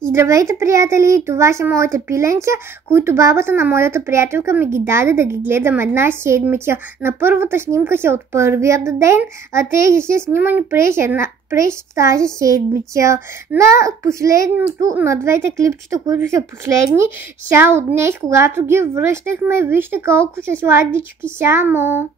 Здравейте, приятели! Това са моите пиленца, които бабата на моята приятелка ми ги даде да ги гледам една седмица. На първата снимка са от първият ден, а тези са снимани през тази седмица. На последното, на двете клипчета, които са последни, са от днес, когато ги връщахме. Вижте колко са сладички само.